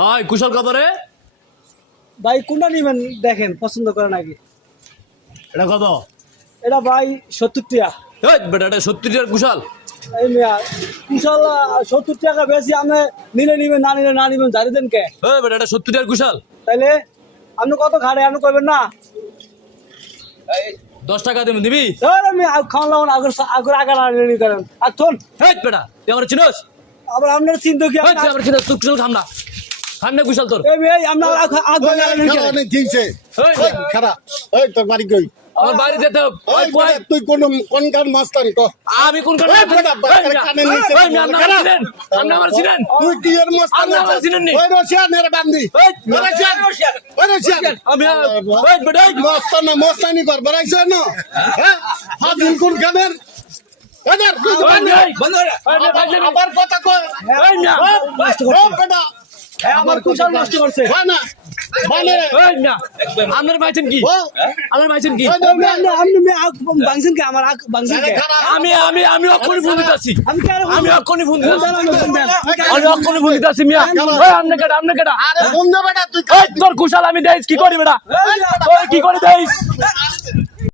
হয় কুশল কত রে? ভাই কোনটা নিবেন দেখেন পছন্দ করে নাকি। এটা কত? এটা ভাই 70 টাকা। এই বেটা এটা 70 টাকার কুশল। এই মিয়া কুশল 70 টাকা বেশি, আপনি নিলে নিবেন, না নিলে না নিবেন, জানি দেন কে। এই বেটা এটা 70 টাকার কুশল। তাইলে আপনি কত ঘাড়ে আপনি কইবেন না? 10 টাকা দেবেন দিবি? আমি খাওয়ালাম আগর আগার আনি করেন আর থন। এই বেটা তুই আমার চিনোস? আবার আপনার চিন্তা কি? এই তুই আমার চিনোস? তুই কুশল খাম না, খান না কুশল তোর। এই মেয়ে আপনার আগর আগার অনেক দিনছে এই খারাপ। এই তোর বাড়ি কই? আমার বাড়ি যেতে হবে। ওই কই? তুই কোনকার মাস্তান ক? আমি কোন কারণে? এই বেটা, কানে নিচে এই আমি আপনার ছিলেন, আপনি আমার ছিলেন, তুই কি এর মাস্তান? আপনি আমার ছিলেন নি। ওই রশিয়ান এর বান্দি। এই ওই রশিয়ান। ওই রশিয়ান। আমি ওই বেটা এই মাস্তান না মস্তানি কর বড়াইছ না? হ্যাঁ? হাদিন কোন কানের? এদার তুই ওই বান্দি। এই বন্ধ করে আবার কথা কয়। এই না এই বেটা। আমার কুশল নষ্ট করছে। হয় না? বানে। এই না আপনার ভাইছেন কি? ও, আপনার ভাইছেন কি? আপনি বাংছেন কি? আমার বাংছেন কে? আমি অক্ষণই ফোন দিতেছি, আমি কেন আমি অক্ষণই ফোন দিতেছি, আমি আমি অক্ষণই ফোন দিতেছি মিয়া। ওই আপনি কেডা? আরে বন্ধু বেটা তুই এই তোর কুশাল আমি দেইস কি করি বেটা? ওই কি করে দেইস?